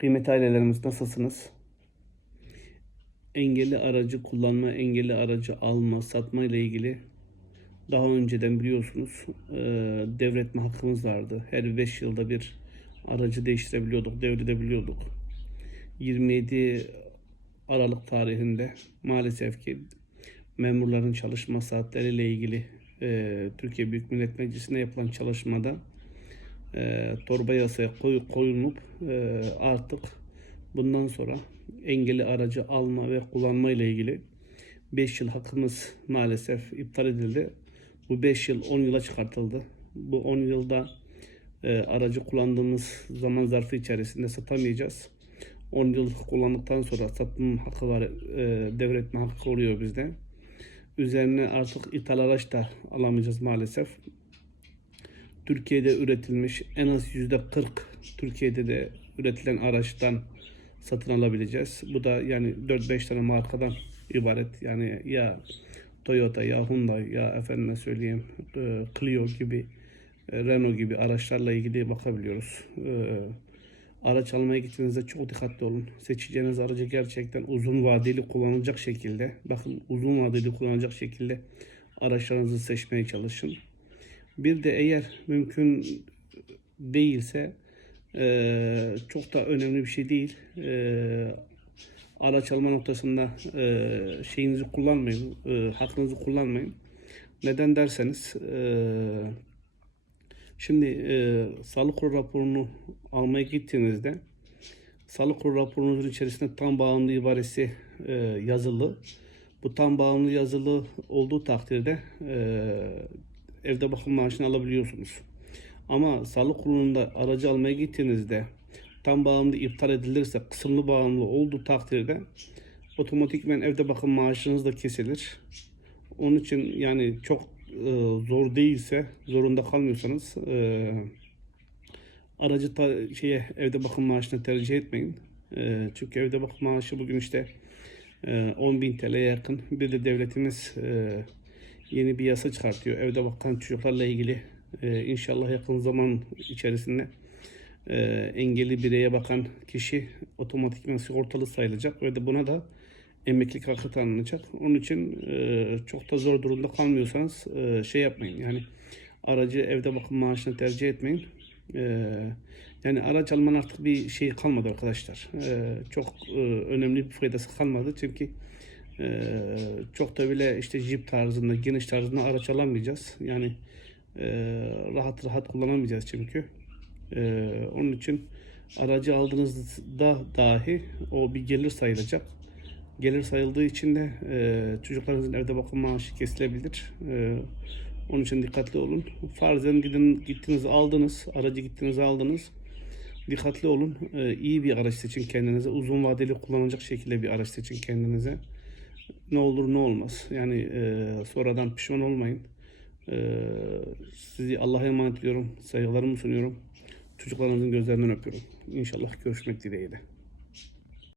Kıymetli ailelerimiz nasılsınız? Engelli aracı kullanma, engelli aracı alma, satma ile ilgili daha önceden biliyorsunuz e, devretme hakkımız vardı. Her 5 yılda bir aracı değiştirebiliyorduk, devredebiliyorduk. 27 Aralık tarihinde maalesef ki memurların çalışma saatleriyle ilgili e, Türkiye Büyük Millet Meclisi'nde yapılan çalışmada e, torba yasaya koy, koyulup e, artık bundan sonra engelli aracı alma ve kullanma ile ilgili 5 yıl hakkımız maalesef iptal edildi. Bu 5 yıl 10 yıla çıkartıldı. Bu 10 yılda e, aracı kullandığımız zaman zarfı içerisinde satamayacağız. 10 yıl kullandıktan sonra satım hakkı var, e, devretme hakkı oluyor bizde. Üzerine artık ithal araç da alamayacağız maalesef. Türkiye'de üretilmiş en az yüzde 40 Türkiye'de de üretilen araçtan satın alabileceğiz. Bu da yani 4-5 tane markadan ibaret. Yani ya Toyota ya Hyundai ya efendime söyleyeyim e, Clio gibi e, Renault gibi araçlarla ilgili bakabiliyoruz. E, Araç almaya gittiğinizde çok dikkatli olun. Seçeceğiniz aracı gerçekten uzun vadeli kullanılacak şekilde, bakın uzun vadeli kullanılacak şekilde araçlarınızı seçmeye çalışın. Bir de eğer mümkün değilse eee, çok da önemli bir şey değil. Eee, araç alma noktasında eee, şeyinizi kullanmayın, eee, hakkınızı kullanmayın. Neden derseniz eee Şimdi e, sağlık kurulu raporunu almaya gittiğinizde sağlık kurulu raporunuzun içerisinde tam bağımlı ibaresi e, yazılı. Bu tam bağımlı yazılı olduğu takdirde e, evde bakım maaşını alabiliyorsunuz. Ama sağlık kurulunda aracı almaya gittiğinizde tam bağımlı iptal edilirse kısımlı bağımlı olduğu takdirde otomatikmen evde bakım maaşınız da kesilir. Onun için yani çok e, zor değilse, zorunda kalmıyorsanız e, aracı ta, şeye evde bakım maaşını tercih etmeyin. E, çünkü evde bakım maaşı bugün işte e, 10.000 TL'ye yakın. Bir de devletimiz e, yeni bir yasa çıkartıyor. Evde bakan çocuklarla ilgili e, inşallah yakın zaman içerisinde e, engelli bireye bakan kişi otomatikman sigortalı sayılacak ve de buna da emeklilik hakkı tanınacak. Onun için e, çok da zor durumda kalmıyorsanız e, şey yapmayın. Yani aracı evde bakım maaşını tercih etmeyin. E, yani araç almanın artık bir şey kalmadı arkadaşlar. E, çok e, önemli bir faydası kalmadı. Çünkü e, çok da bile işte Jeep tarzında, geniş tarzında araç alamayacağız. Yani e, rahat rahat kullanamayacağız çünkü. E, onun için aracı aldığınızda dahi o bir gelir sayılacak gelir sayıldığı için de e, çocuklarınızın evde bakım maaşı kesilebilir. E, onun için dikkatli olun. Farzen gidin, gittiniz aldınız, aracı gittiniz aldınız. Dikkatli olun. E, iyi bir araç seçin kendinize. Uzun vadeli kullanılacak şekilde bir araç seçin kendinize. Ne olur ne olmaz. Yani e, sonradan pişman olmayın. E, sizi Allah'a emanet ediyorum. Saygılarımı sunuyorum. Çocuklarınızın gözlerinden öpüyorum. İnşallah görüşmek dileğiyle.